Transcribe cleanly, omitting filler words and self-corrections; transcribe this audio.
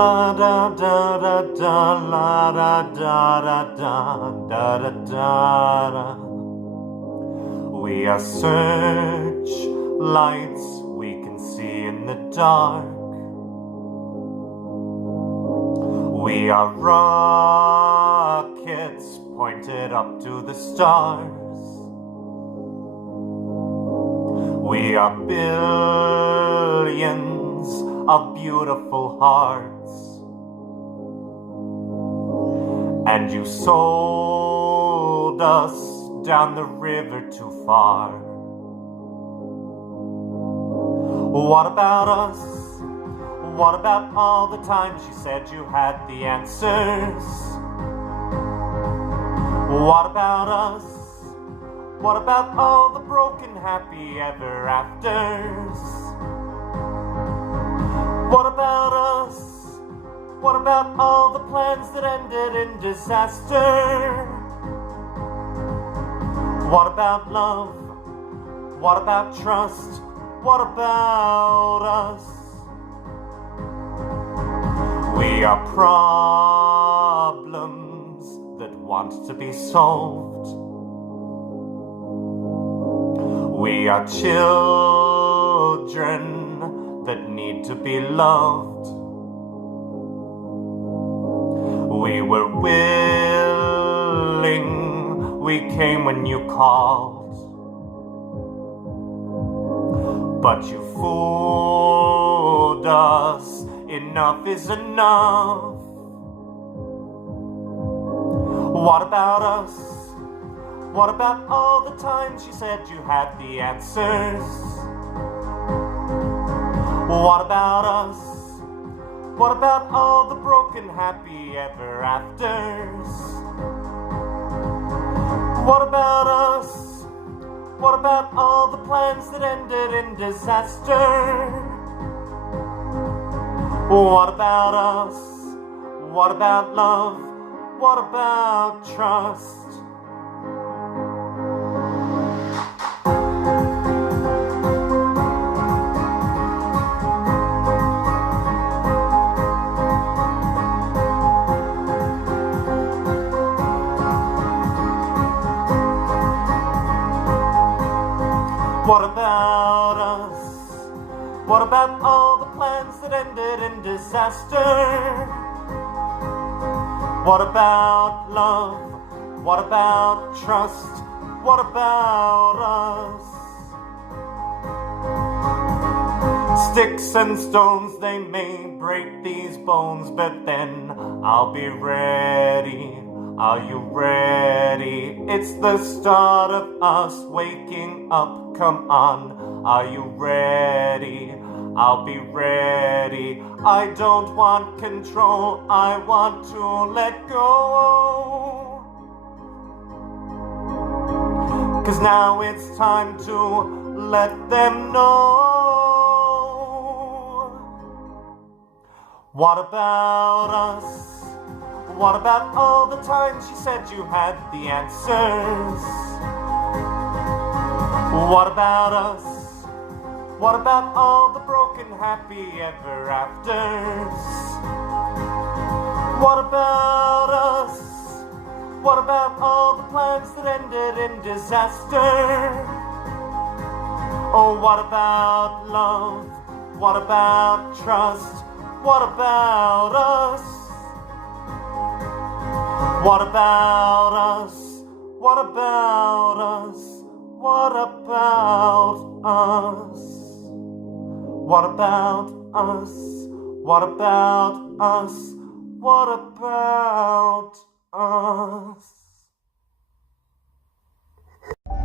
La da da da da, la da da da da, da da da da. We are searchlights we can see in the dark. We are rockets pointed up to the stars. We are billions of beautiful hearts. And you sold us down the river too far. What about us? What about all the times you said you had the answers? What about us? What about all the broken happy ever afters? What about us? What about all the plans that ended in disaster? What about love? What about trust? What about us? We are problems that want to be solved. We are children that need to be loved. We were willing, we came when you called. But you fooled us, enough is enough. What about us? What about all the times you said you had the answers? What about us? What about all the broken happy ever afters? What about us? What about all the plans that ended in disaster? What about us? What about love? What about trust? What about us? What about all the plans that ended in disaster? What about love? What about trust? What about us? Sticks and stones, they may break these bones, but then I'll be ready. Are you ready? It's the start of us waking up. Come on, are you ready? I'll be ready. I don't want control, I want to let go. 'Cause now it's time to let them know. What about us? What about all the times you said you had the answers? What about us? What about all the broken happy ever afters? What about us? What about all the plans that ended in disaster? Oh, what about love? What about trust? What about us? What about us? What about us? What about us? What about us? What about us? What about us?